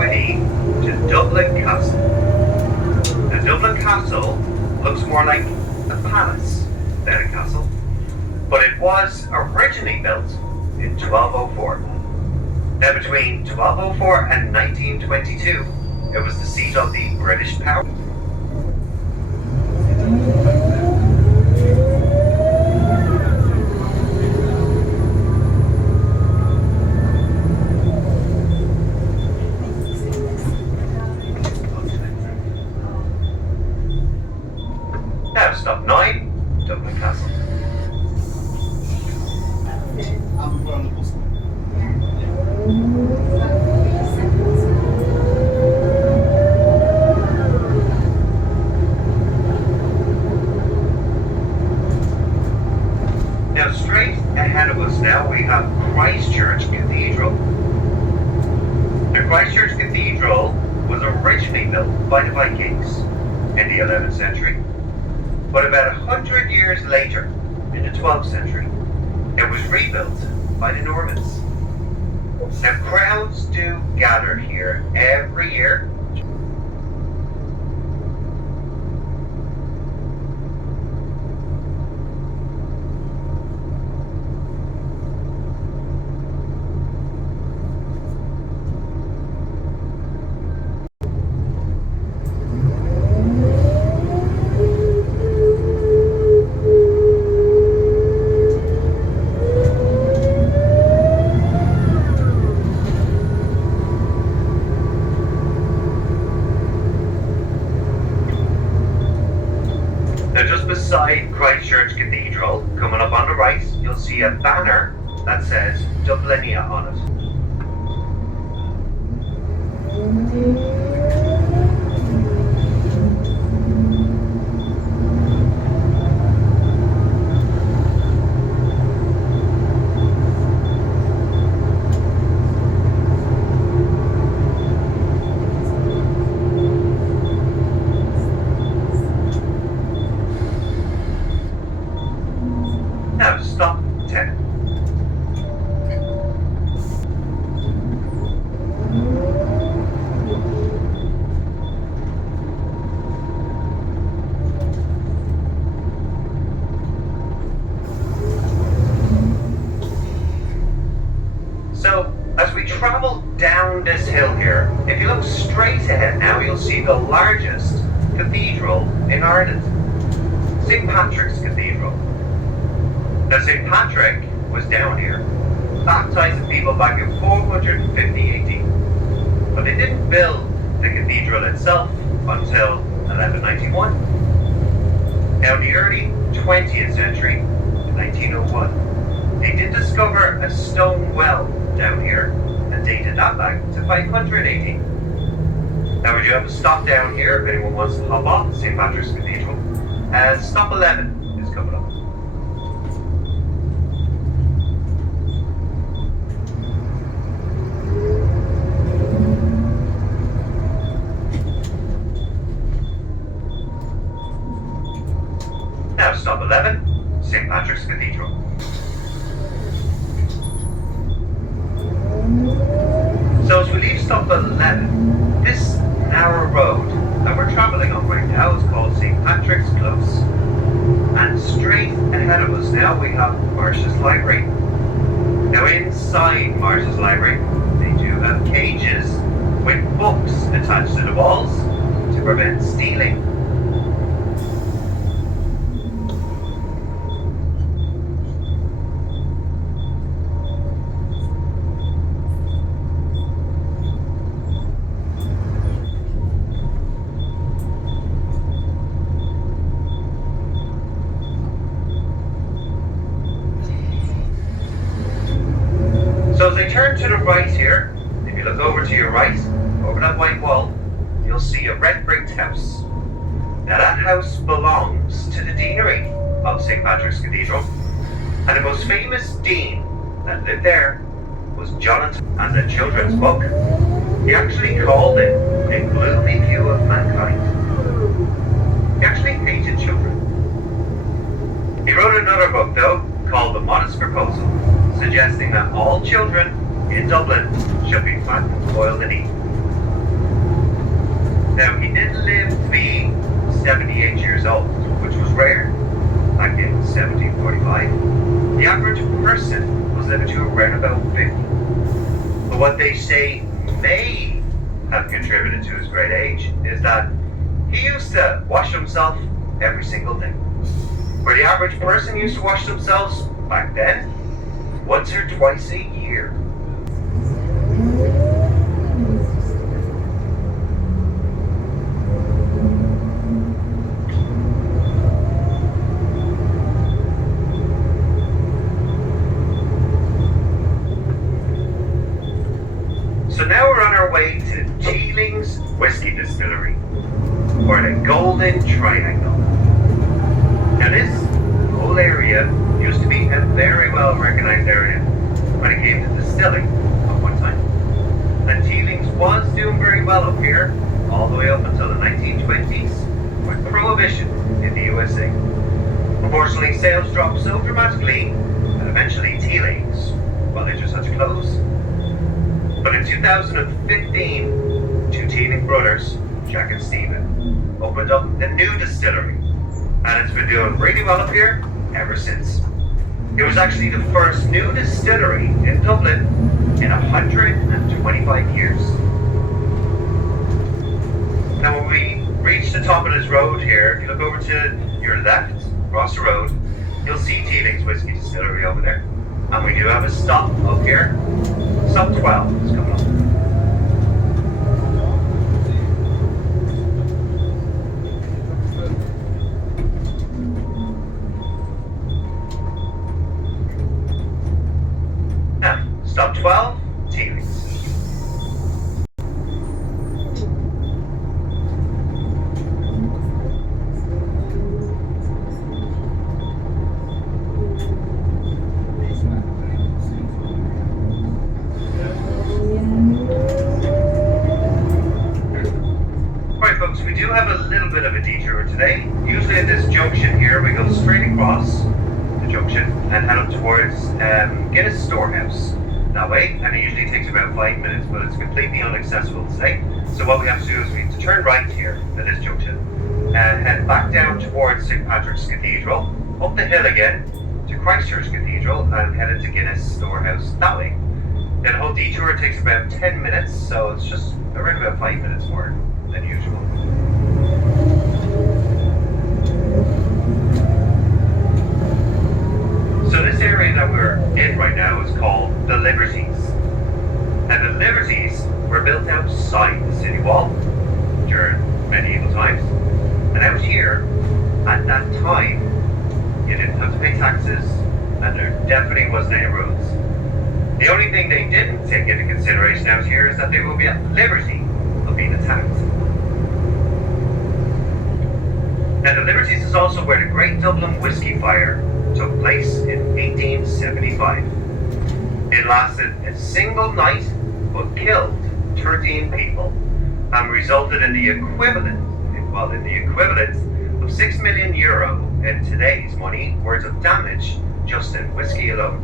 whiny to Dublin Castle. Now Dublin Castle looks more like a palace than a castle, but it was originally built in 1204. Now between 1204 and 1922, it was the seat of the British power. Now stop 9, Dublin Castle. Now straight ahead of us now we have Christchurch Cathedral. Now Christchurch Cathedral was originally built by the Vikings in the 11th century, but about 100 years later, in the 12th century, it was rebuilt by the Normans. Now crowds do gather here every year. Now just beside Christchurch Cathedral, coming up on the right, you'll see a banner that says Dublinia on it. Now stop 10. So as we travel down this hill here, if you look straight ahead now, you'll see the largest cathedral in Ireland, St. Patrick's Cathedral. Now St. Patrick was down here, baptizing people back in 450 AD. But they didn't build the cathedral itself until 1191. Now in the early 20th century, in 1901, they did discover a stone well down here and dated that back to 500 AD. Now we do have a stop down here if anyone wants to hop off St. Patrick's Cathedral. Stop 11 is coming up. Now stop 11, St. Patrick's Cathedral. So as we leave stop 11, this narrow road that we're travelling on right now is called St. Patrick's Close. And straight ahead of us now we have Marsh's Library. Now inside Marsh's Library, they do have cages with books attached to the walls to prevent stealing. So as I turn to the right here, if you look over to your right, over that white wall, you'll see a red brick house. Now that house belongs to the deanery of St. Patrick's Cathedral, and the most famous dean that lived there was Jonathan. And the children's book, he actually called it A Gloomy View of Mankind. He actually hated children. He wrote another book though, called The Modest Proposal, suggesting that all children in Dublin should be fat, boiled and eaten. Now, he did live to be 78 years old, which was rare back in 1745. The average person was living to around about 50. But what they say may have contributed to his great age is that he used to wash himself every single day. Where the average person used to wash themselves back then once or twice a year. So now we're on our way to Teeling's Whiskey Distillery, or the Golden Triangle. Now this whole area used to be a very well recognized area when it came to distilling at one time. And Teeling's was doing very well up here, all the way up until the 1920s, with Prohibition in the USA. Unfortunately, sales dropped so dramatically that eventually Teeling's, well, they just had to close. But in 2015, two Teeling brothers, Jack and Stephen, opened up a new distillery, and it's been doing really well up here ever since. It was actually the first new distillery in Dublin in 125 years. Now when we reach the top of this road here, if you look over to your left, across the road, you'll see Teeling's Whiskey Distillery over there. And we do have a stop up here. Stop 12 is coming up. Now, stop 12, Teeling's. We do have a little bit of a detour today. Usually at this junction here, we go straight across the junction and head up towards Guinness Storehouse that way, and it usually takes about 5 minutes, but it's completely inaccessible today. So what we have to do is we have to turn right here at this junction and head back down towards St. Patrick's Cathedral, up the hill again to Christchurch Cathedral, and head into Guinness Storehouse that way. Then the whole detour takes about 10 minutes, so it's just around about 5 minutes more than usual. So this area that we're in right now is called the Liberties. And the Liberties were built outside the city wall during medieval times. And out here, at that time, you didn't have to pay taxes, and there definitely wasn't any roads. The only thing they didn't take into consideration out here is that they will be at liberty of being attacked. Now the Liberties is also where the Great Dublin Whiskey Fire took place in 1875. It lasted a single night, but killed 13 people, and resulted in the equivalent of €6 million in today's money worth of damage just in whiskey alone.